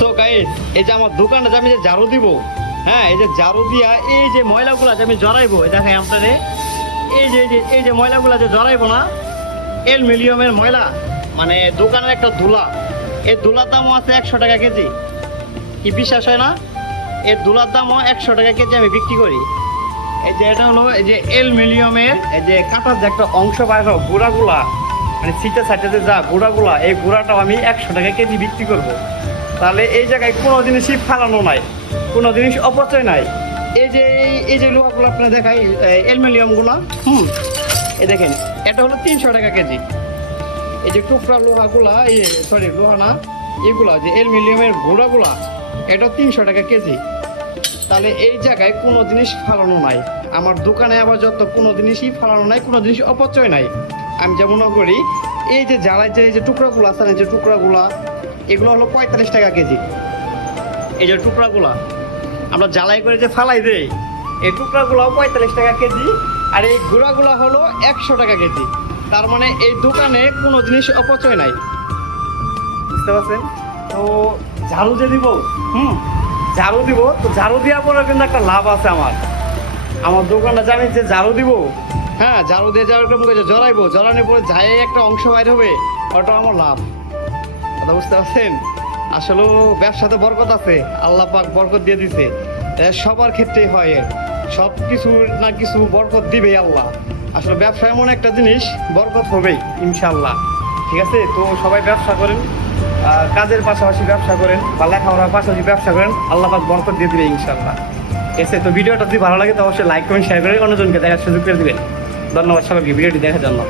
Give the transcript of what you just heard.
So guys, এই যে আমার দোকানটা যে আমি যে ঝাড়ু দিব, হ্যাঁ এই যে ঝাড়ু দিয়া এই যে ময়লাগুলা যে আমি জড়াইবো, দেখাই আপনাদের। এই যে ময়লাগুলা যে জড়াইবো না, অ্যালুমিনিয়ামের ময়লা, মানে দোকানের একটা ধুলা। এই ধুলার দামও আছে 100 টাকা কেজি। কি বিশ্বাস হয় না? এর ধুলার দামও 100 টাকা কেজি আমি বিক্রি করি। এই যে এটা হলো এই যে অ্যালুমিনিয়ামের এই যে কাঁটার যে একটা অংশ বাইরে গুঁড়াগুলা, মানে সিটে সাইডে যা গুঁড়াগুলা, এই গুঁড়াটাও আমি 100 টাকা কেজি বিক্রি করব। তাহলে এই জায়গায় কোনো জিনিসই ফালানো নাই, কোনো জিনিস অপচয় নাই। এই যে লোহাগুলো আপনার দেখাই, অ্যালুমিনিয়ামগুলো, এই দেখেন, এটা হলো 300 টাকা কেজি। এই যে টুকরা লোহাগুলা, সরি লোহা না, এগুলা যে অ্যালুমিনিয়ামের গুঁড়াগুলা, এটা 300 টাকা কেজি। তাহলে এই জায়গায় কোনো জিনিস ফালানো নাই। আমার দোকানে আবার যত কোনো জিনিসই ফালানো নাই, কোনো জিনিস অপচয় নাই। আমি যেমন করি, এই যে জ্বালায় যে এই যে টুকরাগুলো আছে না, যে টুকরাগুলা, এগুলো হলো 45 টাকা কেজি। এই যে টুকরাগুলা আমরা জ্বালাই করে যে ফালাই দেই, এই টুকরাগুলো 45 টাকা কেজি। আর এই গুঁড়াগুলা হলো 100 টাকা কেজি। তার মানে এই দোকানে কোনো জিনিস অপচয় নাই, বুঝতে পারছেন? তো ঝাড়ু যে দিব, ঝাড়ু দিব, তো ঝাড়ু দেওয়ার পরে কিন্তু একটা লাভ আছে আমার দোকানটা জানি যে ঝাড়ু দিব, হ্যাঁ ঝাড়ু দিয়ে যেরকম করে জড়াইবো, জড়ানোর পরে যাই একটা অংশ বাইর হবে, ওটা আমার লাভ। কথা বুঝতে পারছেন? আসলে ব্যবসাতে বরকত আছে, আল্লাহ পাক বরকত দিয়ে দিছে। সবার ক্ষেত্রেই হয়, সব কিছু না কিছু বরকত দিবেই আল্লাহ। আসলে ব্যবসা এমন একটা জিনিস, বরকত হবেই ইনশাল্লাহ। ঠিক আছে? তো সবাই ব্যবসা করেন, কাজের পাশাপাশি ব্যবসা করেন, বা লেখাপড়ার পাশাপাশি ব্যবসা করেন, আল্লাহ পাক বরকত দিয়ে দিবে ইনশাল্লাহ। ঠিক আছে? তো ভিডিওটা যদি ভালো লাগে তো অবশ্যই লাইক কমেন্ট শেয়ার করে অন্যজনকে দেখার সুযোগ করে দিবেন। ধন্যবাদ সবাইকে ভিডিওটি দেখার জন্য।